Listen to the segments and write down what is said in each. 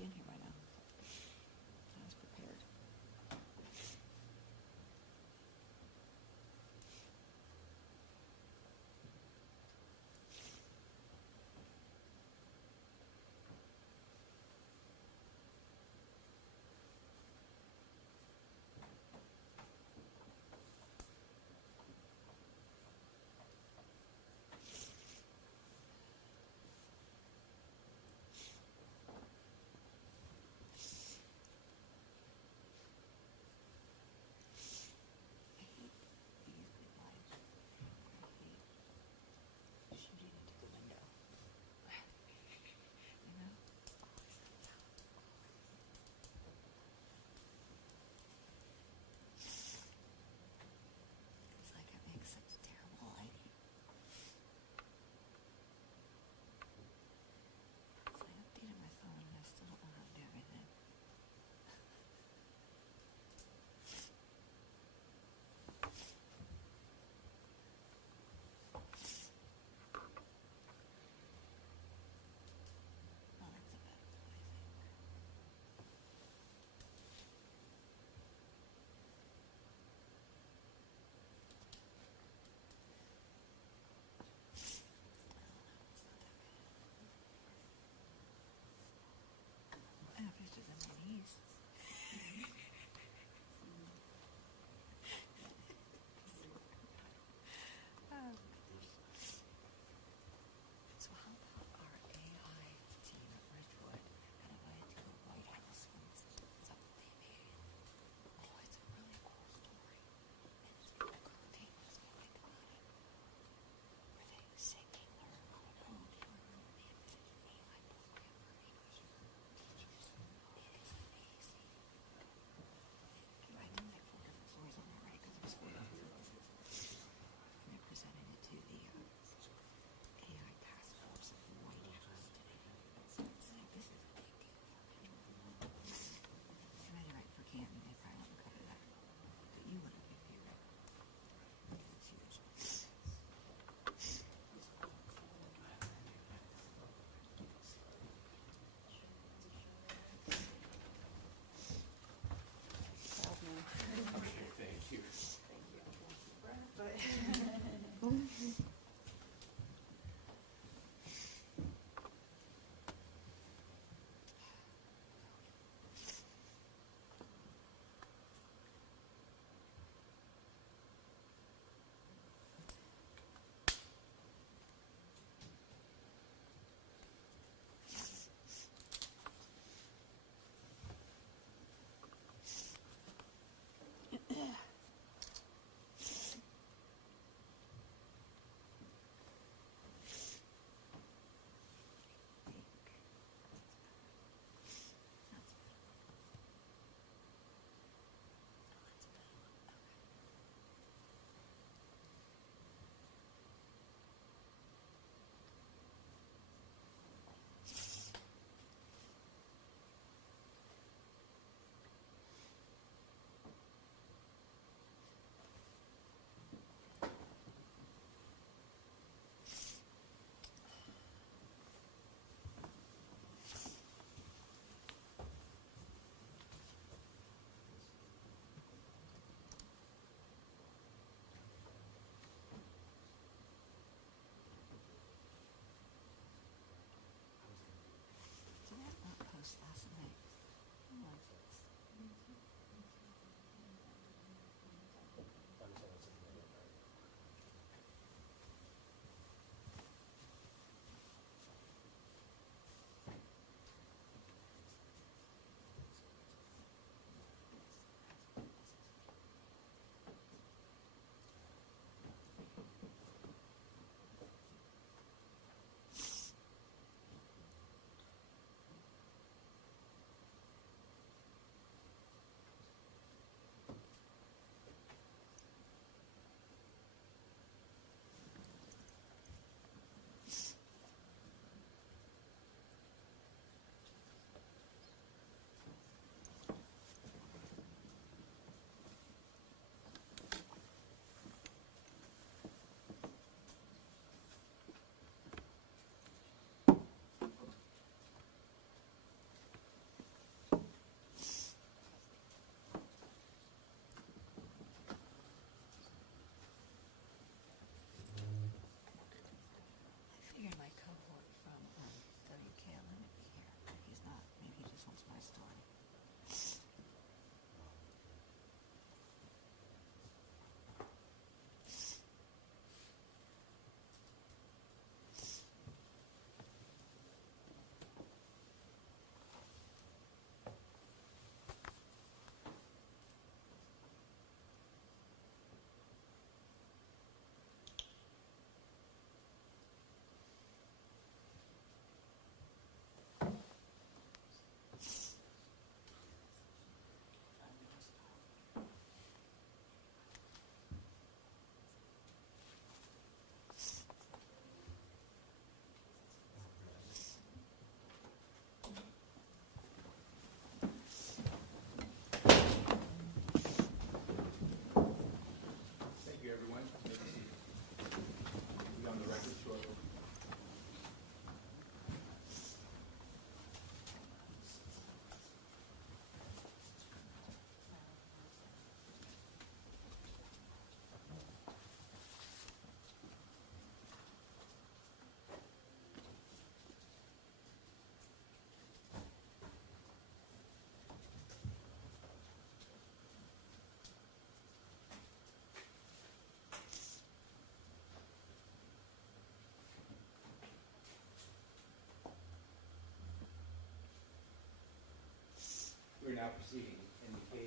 be in here by now. I was prepared.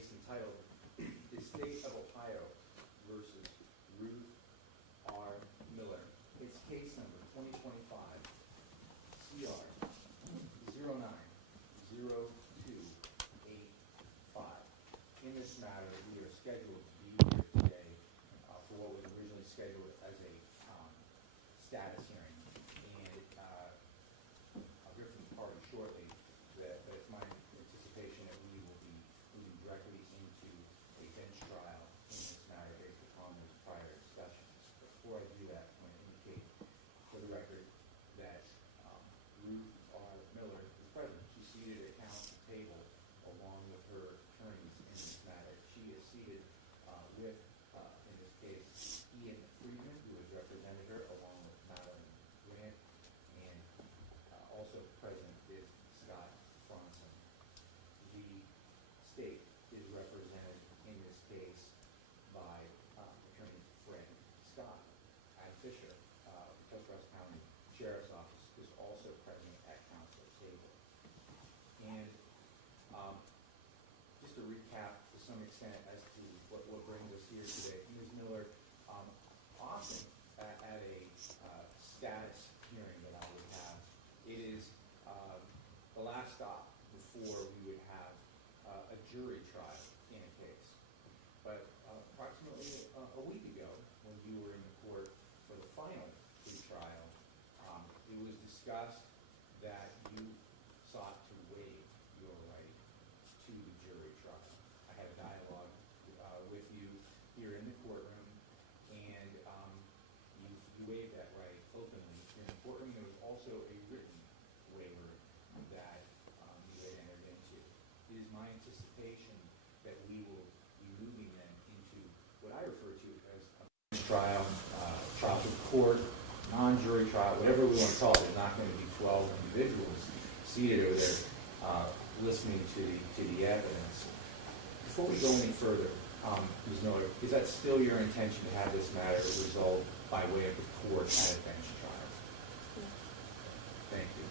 case entitled The State of Ohio versus Ruth R. Miller. It's case number 2025 CR 090285. In this matter, we are scheduled to be here today for what was originally scheduled as a status hearing. And I'll hear from the party shortly that it's my anticipation that we will be moving directly into a bench trial in this matter based upon those prior discussions. Before I do that, I want to indicate for the record that Ruth R. Miller is present. She's seated at council table along with her attorneys in this matter. She is seated with, in this case, Ian Friedman, who has represented her, along with Madeline Grant, and also present is Scott Bronson. The state is represented in this case by Attorney Fred Scott. Adam Fisher, Tuscarawas County Sheriff's Office, is also present at council table. And just to recap to some extent as to what brings us here today, Ms. Miller, often at a status hearing that I would have, it is the last stop before we would have a jury trial in a case. But approximately a week ago, when you were in the court for the final pre-trial, it was discussed that you sought to waive your right to the jury trial. I had a dialogue with you here in the courtroom, and you waived that right openly in the courtroom. There was also a written waiver that you had entered into. It is my anticipation that we will be moving then into what I refer to as a trial, trial to court, non-jury trial, whatever we want to call it. There's not going to be 12 individuals seated over there listening to the evidence. Before we go any further, Ms. Miller, is that still your intention to have this matter resolved by way of the court at a bench trial? Thank you.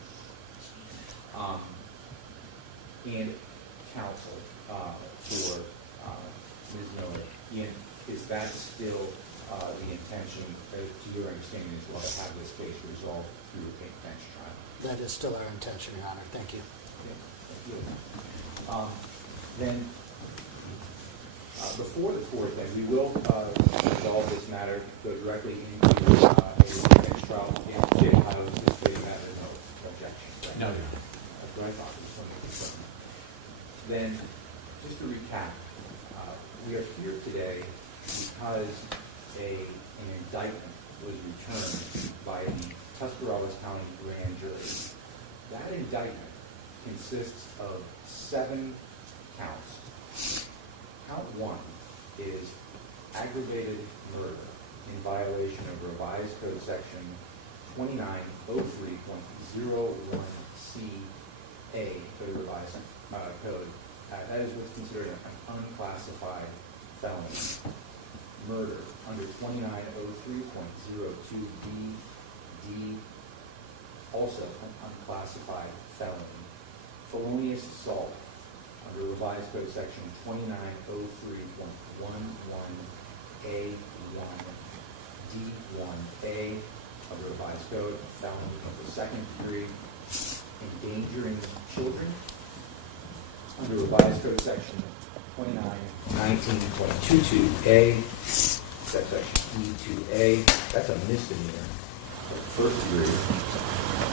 And counsel for Ms. Miller, Ian, is that still the intention, to your understanding as well, to have this case resolved through a bench trial? That is still our intention, Your Honor. Thank you. Yeah, thank you. Then, before the court, then, we will resolve this matter, go directly into a bench trial, and I was anticipating that there's no objection. Right? No. That's what I thought. Just wanted to confirm. Then, just to recap, we are here today because an indictment was returned by the Tuscarawas County Grand Jury. That indictment consists of 7 counts. Count 1 is aggravated murder in violation of Revised Code Section 2903.01CA for the Revised Code. That is what's considered an unclassified felony. Murder under 2903.02B, also an unclassified felony. Felonious assault under Revised Code Section 2903.11A1D1A of the Revised Code, felony of the 2nd degree. Endangering children under Revised Code Section 2919.22A, that's section E2A, that's a misdemeanor, 1st degree.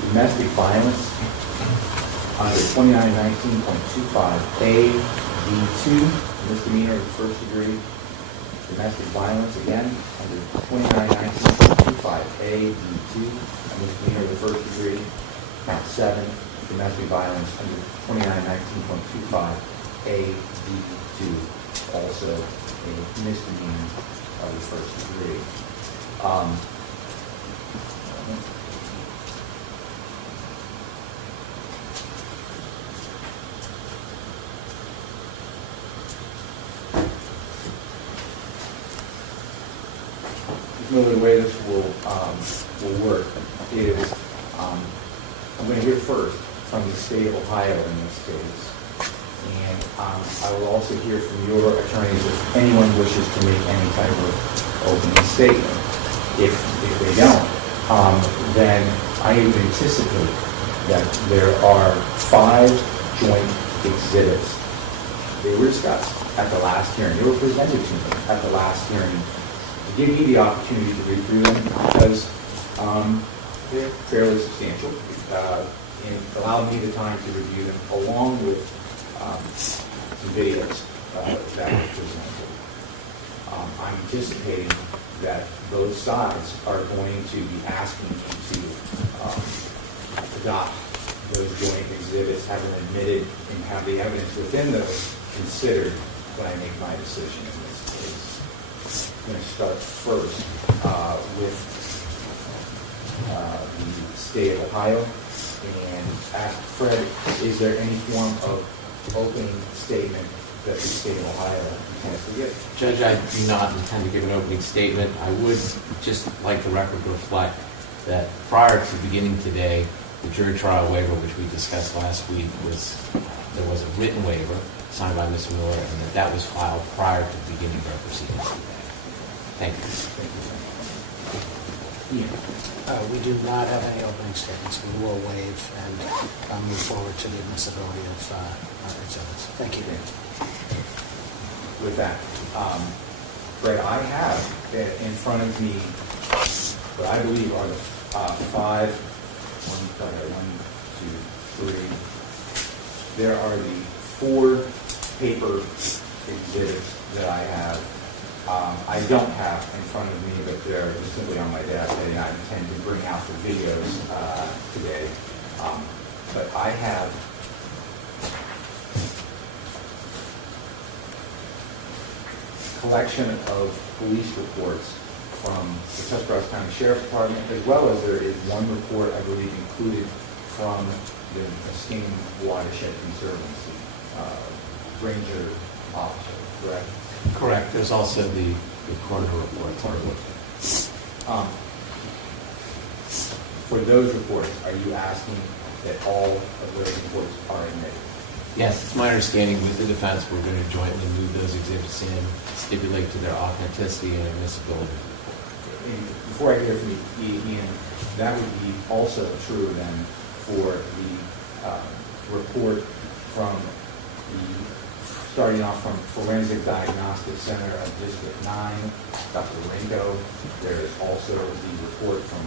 Domestic violence under 2919.25A, D2, misdemeanor of the 1st degree. Domestic violence, again, under 2919.25A, D2, a misdemeanor of the 1st degree. Count 7, domestic violence under 2919.25A, D2, also a misdemeanor of the 1st degree. The way this will work is I'm going to hear first from the state of Ohio in this case. And I will also hear from your attorneys if anyone wishes to make any type of opening statement. If they don't, then I would anticipate that there are 5 joint exhibits. They were discussed at the last hearing. They were presented to me at the last hearing to give me the opportunity to read through them because they're fairly substantial and allowed me the time to review them along with some videos that were presented. I'm anticipating that both sides are going to be asking me to adopt those joint exhibits, have them admitted, and have the evidence within those considered when I make my decision in this case. I'm going to start first with the state of Ohio and ask Fred, is there any form of opening statement that the state of Ohio intends to give? Judge, I do not intend to give an opening statement. I would just like the record to reflect that prior to beginning today, the jury trial waiver, which we discussed last week, there was a written waiver signed by Ms. Miller, and that was filed prior to the beginning of our proceedings today. Thank you. Thank you. Ian? We do not have any opening statements. We will waive and move forward to the admissibility of our exhibits. Thank you. With that, Fred, I have in front of me what I believe are the 5, 1, 2, 3. There are the 4 paper exhibits that I have. I don't have in front of me, but they're just simply on my desk. I intend to bring out the videos today. But I have collection of police reports from the Tuscarawas County Sheriff's Department, as well as there is one report, I believe, included from the esteemed Watershed Conservancy ranger officer, correct? Correct. There's also the coroner report. For those reports, are you asking that all of those reports are admitted? Yes, it's my understanding with the defense, we're going to jointly move those exhibits in, stipulate to their authenticity and admissibility. And before I hear from you, Ian, that would be also true then for the report from starting off from Forensic Diagnostic Center of District 9, Dr. Ringo. There is also the report from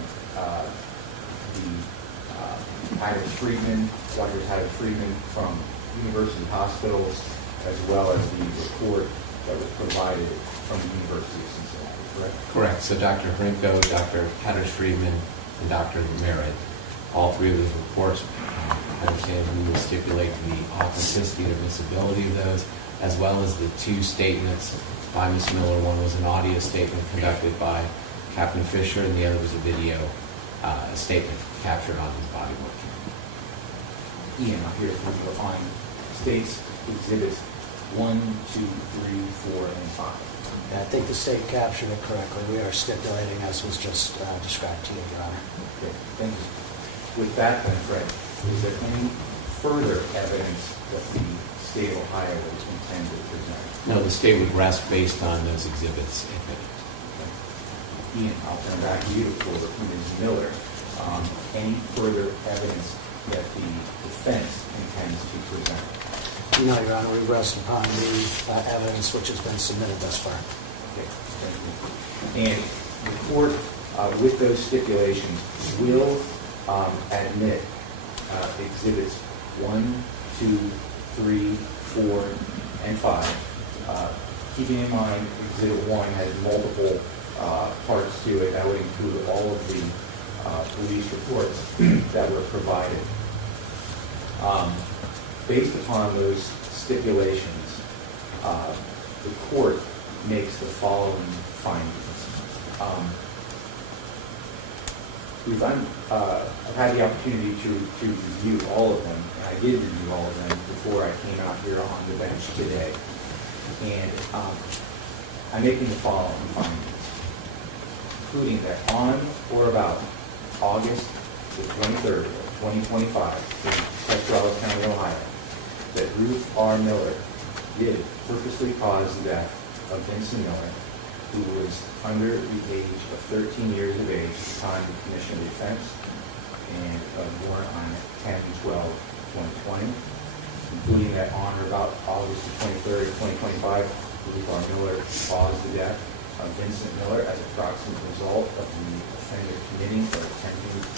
Haggard Friedman, Dr. Haggard Friedman from University Hospitals, as well as the report that was provided from the University of Cincinnati, correct? Correct. So Dr. Hrinko, Dr. Hatters Friedman, and Dr. Merritt, all 3 of those reports, I understand we will stipulate the authenticity and admissibility of those, as well as the 2 statements by Ms. Miller. One was an audio statement conducted by Captain Fisher, and the other was a video statement captured on his body work. Ian, I'll hear from you on states exhibits 1, 2, 3, 4, and 5. I think the state captured it correctly. We are stipulating as was just described to you, Your Honor. Okay, thank you. With that then, Fred, is there any further evidence that the state of Ohio is intended to present? No, the state would rest based on those exhibits. Ian, I'll turn back to you for Ms. Miller. Any further evidence that the defense intends to present? No, Your Honor, we rest upon the evidence which has been submitted thus far. Okay, thank you. And the court, with those stipulations, will admit exhibits 1, 2, 3, 4, and 5. Keeping in mind, exhibit 1 has multiple parts to it. That would include all of the police reports that were provided. Based upon those stipulations, the court makes the following findings. I've had the opportunity to review all of them, and I did review all of them before I came out here on the bench today. And I'm making the following findings, including that on or about August the 23rd of 2025 in Tuscarawas County, Ohio, that Ruth R. Miller did purposely cause the death of Vincent Miller, who was under the age of 13 years of age at the time of the commission of the offense, and born on 10/12/2020, including that on or about August 23rd, 2025, Ruth R. Miller caused the death of Vincent Miller as a proximate result of the offender committing or attempting to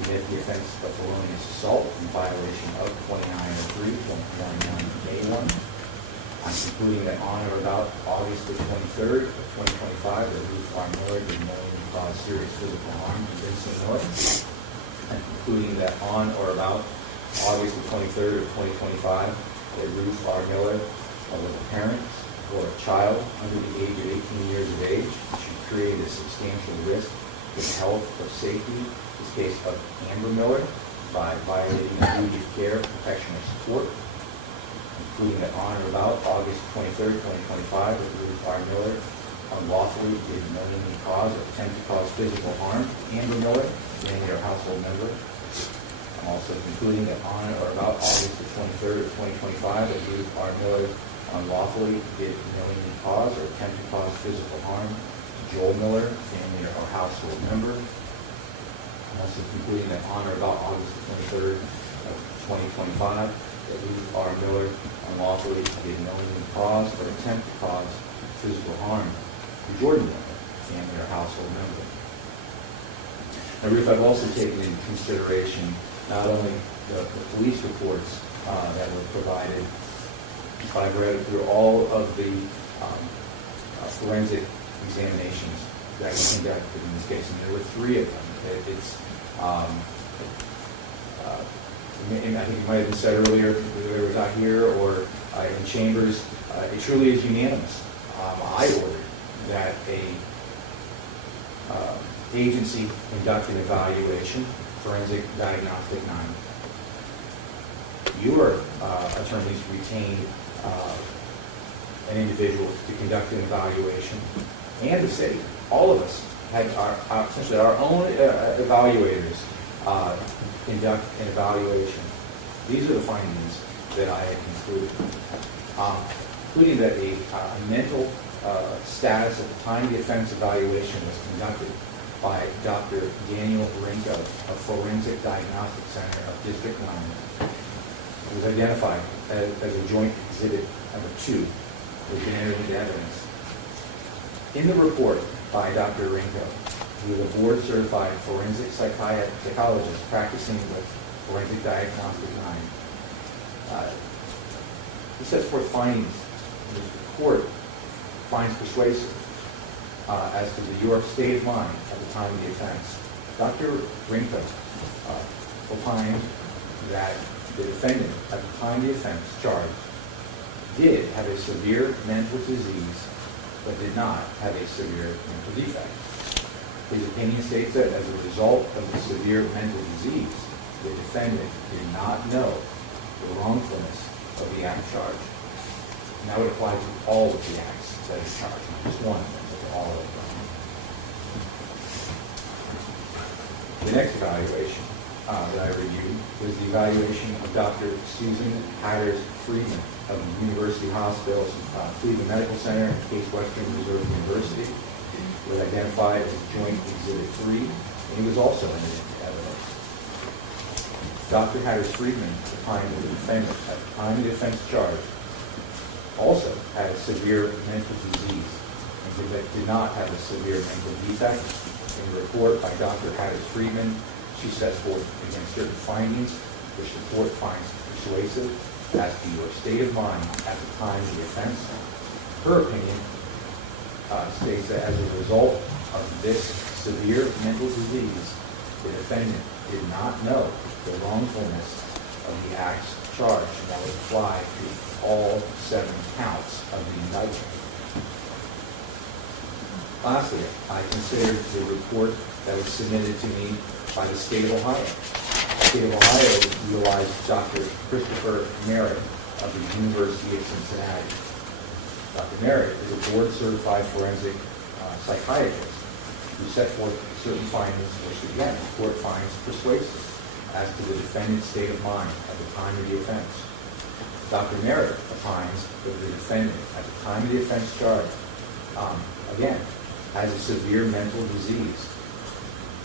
commit the offense of felonious assault in violation of 2903.19A1. I'm concluding that on or about August the 23rd of 2025, that Ruth R. Miller did knowingly cause serious physical harm to Vincent Miller. I'm concluding that on or about August the 23rd of 2025, that Ruth R. Miller was a parent or a child under the age of 18 years of age. She created a substantial risk to the health or safety, in this case of Amber Miller, by violating the duty of care, protection, or support, including that on or about August 23rd, 2025, that Ruth R. Miller unlawfully did knowingly cause or attempt to cause physical harm to Amber Miller, namely her household member. I'm also concluding that on or about August the 23rd of 2025, that Ruth R. Miller unlawfully did knowingly cause or attempt to cause physical harm to Joel Miller, family or household member. I'm also concluding that on or about August the 23rd of 2025, that Ruth R. Miller unlawfully did knowingly cause or attempt to cause physical harm to Jordan Miller, family or household member. Now, Ruth, I've also taken into consideration not only the police reports that were provided, but I've read through all of the forensic examinations that were conducted in this case, and there were 3 of them. And I think it might have been said earlier, whether it was out here or in chambers, it truly is unanimous. I ordered that a agency conduct an evaluation, forensic diagnostic 9. Your attorneys retained an individual to conduct an evaluation, and the city, all of us, had essentially our own evaluators conduct an evaluation. These are the findings that I had concluded, including that a mental status at the time the offense evaluation was conducted by Dr. Daniel Rinko of Forensic Diagnostic Center of District 9 was identified as a joint exhibit number 2, which was entered into evidence. In the report by Dr. Rinko, who is a board-certified forensic psychologist practicing with Forensic Diagnostic 9, he sets forth findings which the court finds persuasive as to your state of mind at the time of the offense. Dr. Rinko opined that the defendant at the time of the offense charged did have a severe mental disease, but did not have a severe mental defect. His opinion states that as a result of the severe mental disease, the defendant did not know the wrongfulness of the act charged. And that would apply to all of the acts that is charged, not just one, but to all of them. The next evaluation that I reviewed was the evaluation of Dr. Susan Hatters Friedman of the University Hospital's Cleveland Medical Center, Case Western Reserve University. It was identified as Joint Exhibit 3, and he was also entered into evidence. Dr. Hatters Friedman opined that the defendant at the time of the offense charged also had a severe mental disease and did not have a severe mental defect. In the report by Dr. Hatters Friedman, she sets forth against certain findings which the court finds persuasive as to your state of mind at the time of the offense. Her opinion states that as a result of this severe mental disease, the defendant did not know the wrongfulness of the acts charged, and that would apply to all 7 counts of the indictment. Lastly, I considered the report that was submitted to me by the state of Ohio. The state of Ohio utilized Dr. Christopher Merritt of the University of Cincinnati. Dr. Merritt is a board-certified forensic psychiatrist who set forth certain findings which, again, the court finds persuasive as to the defendant's state of mind at the time of the offense. Dr. Merritt opines that the defendant, at the time of the offense charge, again, has a severe mental disease,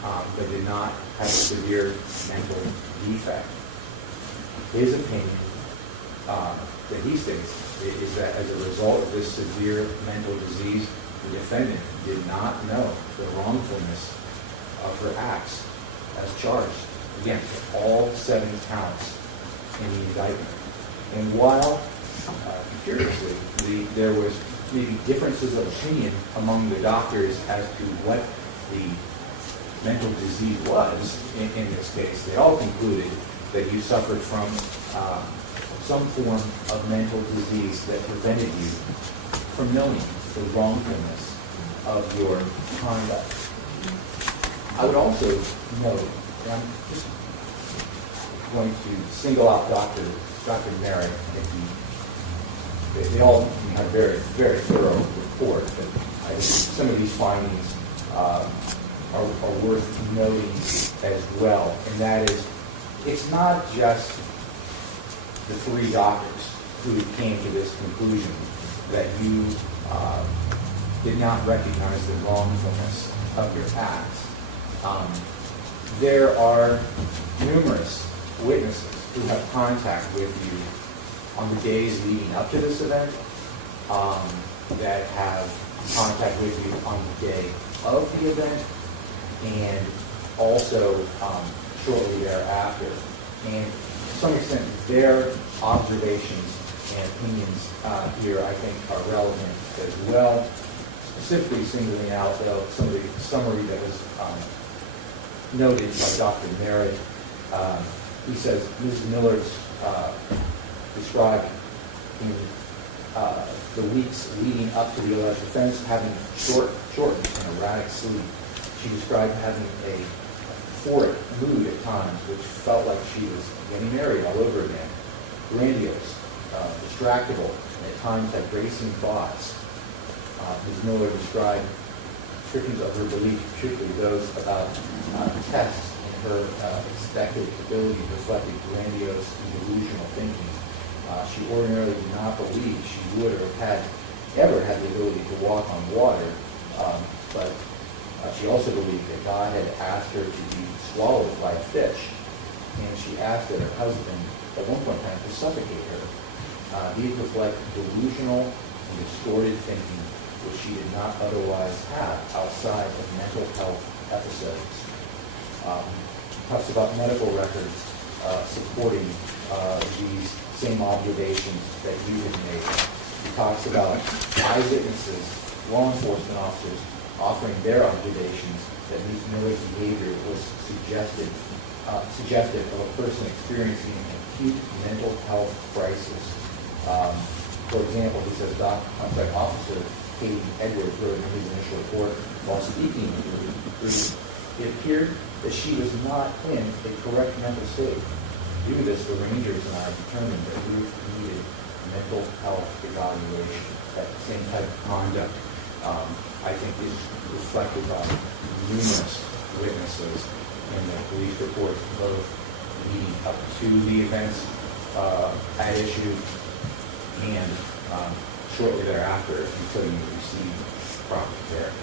but did not have a severe mental defect. His opinion that he states is that as a result of this severe mental disease, the defendant did not know the wrongfulness of her acts as charged. Again, all 7 counts in the indictment. And while, curiously, there was maybe differences of opinion among the doctors as to what the mental disease was in this case, they all concluded that you suffered from some form of mental disease that prevented you from knowing the wrongfulness of your conduct. I would also note, and I'm just going to single out Dr. Merritt. They all have very, very thorough report, but I think some of these findings are worth noting as well, and that is, it's not just the 3 doctors who came to this conclusion that you did not recognize the wrongfulness of your acts. There are numerous witnesses who have contact with you on the days leading up to this event, that have contact with you on the day of the event, and also shortly thereafter. And to some extent, their observations and opinions here, I think, are relevant as well. Specifically singling out some of the summary that was noted by Dr. Merritt. He says Ms. Miller's described in the weeks leading up to the alleged offense having short and erratic sleep. She described having a euphoric mood at times, which felt like she was getting married all over again. Grandiose, distractible, and at times had racing thoughts. Ms. Miller described descriptions of her belief, particularly those about tests and her expected ability to reflect grandiose and delusional thinking. She ordinarily did not believe she would or ever had the ability to walk on water, but she also believed that God had asked her to be swallowed by a fish, and she asked that her husband at one point in time to suffocate her. These reflect delusional and distorted thinking, which she did not otherwise have outside of mental health episodes. Talks about medical records supporting these same observations that you have made. He talks about eyewitnesses, law enforcement officers offering their observations that Ms. Miller's behavior was suggestive of a person experiencing an acute mental health crisis. For example, he says Officer Hayden Edwards wrote in his initial report, while speaking with Ruth, it appeared that she was not in a correct mental state. Due to this, the Rangers and I determined that Ruth needed mental health evaluation. That same type of conduct, I think, is reflected by numerous witnesses in the police reports, both leading up to the events at issue and shortly thereafter, until you receive proper care.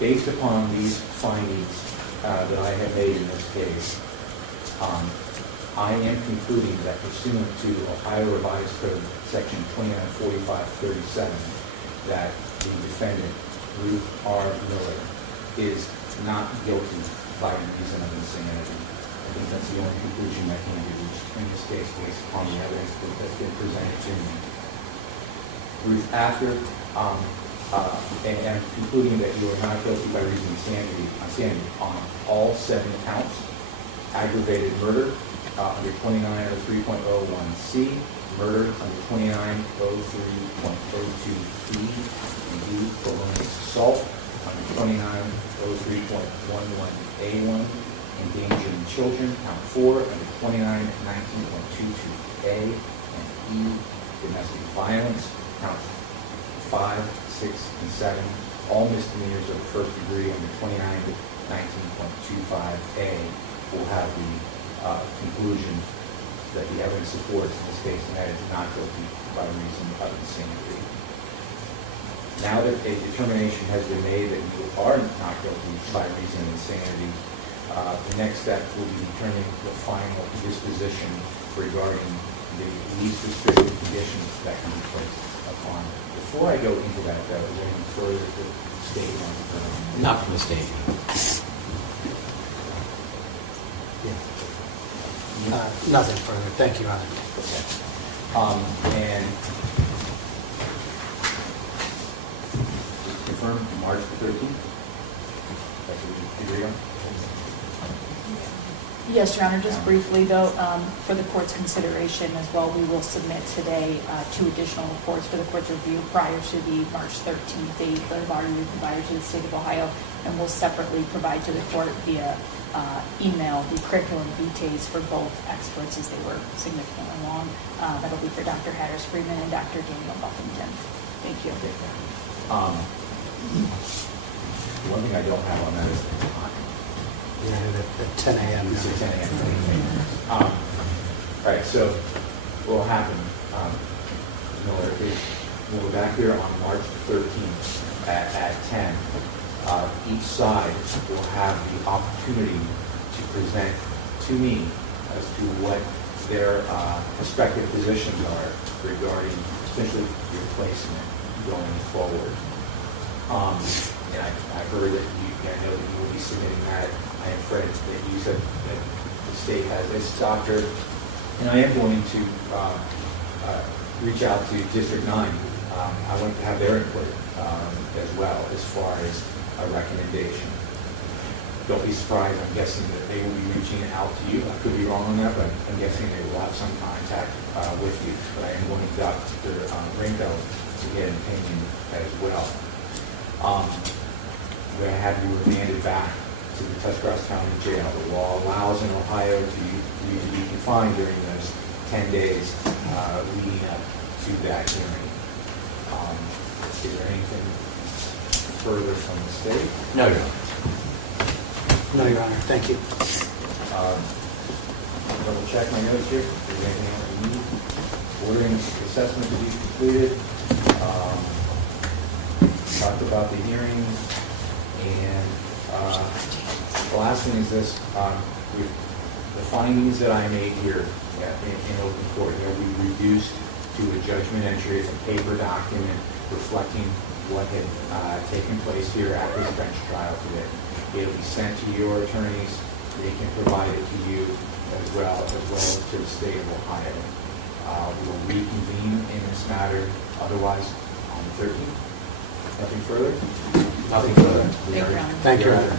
Based upon these findings that I have made in this case, I am concluding that pursuant to Ohio Revised Code Section 2945-37, that the defendant, Ruth R. Miller, is not guilty by reason of insanity. I think that's the only conclusion that can be reached in this case based upon the evidence that's been presented to me. Ruth, after and concluding that you are not guilty by reason of insanity on all 7 counts, aggravated murder under 2903.01C, murder under 2903.02B, and D, felonious assault under 2903.11A1, endangering children, count 4 under 2919.22A, and E, domestic violence, count 5, 6, and 7, all misdemeanors of the first degree under 2919.25A will have the conclusion that the evidence supports in this case, and that is not guilty by reason of insanity. Now that a determination has been made that you are not guilty by reason of insanity, the next step will be determining the final disposition regarding the least restrictive conditions that can be placed upon. Before I go into that, though, is there any further to state on the Not from the state. Nothing further. Thank you, Your Honor. Okay. And just confirm March the 13th? That's what we agree on? Yes, Your Honor, just briefly though, for the court's consideration as well, we will submit today 2 additional reports for the court's review prior to the March 13th date that have already been provided to the state of Ohio, and we'll separately provide to the court via email the curriculum vitae for both experts as they were significantly long. That'll be for Dr. Hatters Freeman and Dr. Daniel Buffington. Thank you. One thing I don't have on that is the time. Yeah, at 10 a.m. It's at 10 a.m. All right, so what will happen, Miller, is we'll be back here on March 13th at 10. Each side will have the opportunity to present to me as to what their respective positions are regarding essentially your placement going forward. And I heard that I know that you will be submitting that. I am afraid that you said that the state has its doctor, and I am going to reach out to District 9. I want to have their input as well as far as a recommendation. Don't be surprised. I'm guessing that they will be reaching out to you. I could be wrong on that, but I'm guessing they will have some contact with you. But I am going to Dr. Rinko to get an opinion as well. I'm going to have you remanded back to the Tuscarawas County Jail. The law allows in Ohio for you to be confined during those 10 days leading up to that hearing. Is there anything further from the state? No, Your Honor. No, Your Honor. Thank you. Double check my notes here. Is there anything else we need? Ordering assessment to be completed. Talked about the hearing. And the last thing is this. The findings that I made here in open court, they'll be reduced to a judgment entry. It's a paper document reflecting what had taken place here at this bench trial today. It'll be sent to your attorneys. They can provide it to you as well as to the state of Ohio. We will reconvene in this matter otherwise on the 13th. Nothing further? Nothing further. Thank you, Your Honor. Thank you, Your Honor.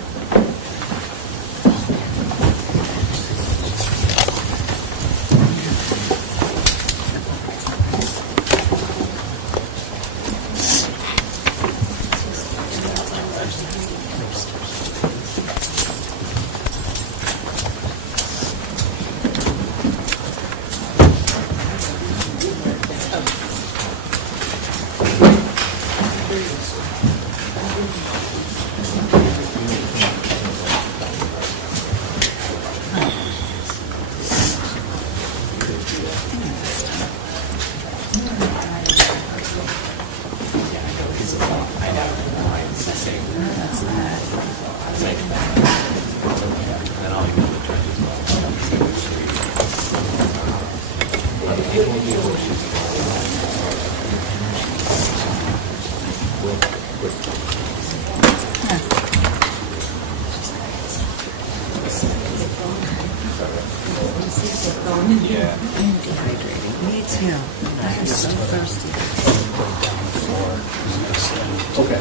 Okay.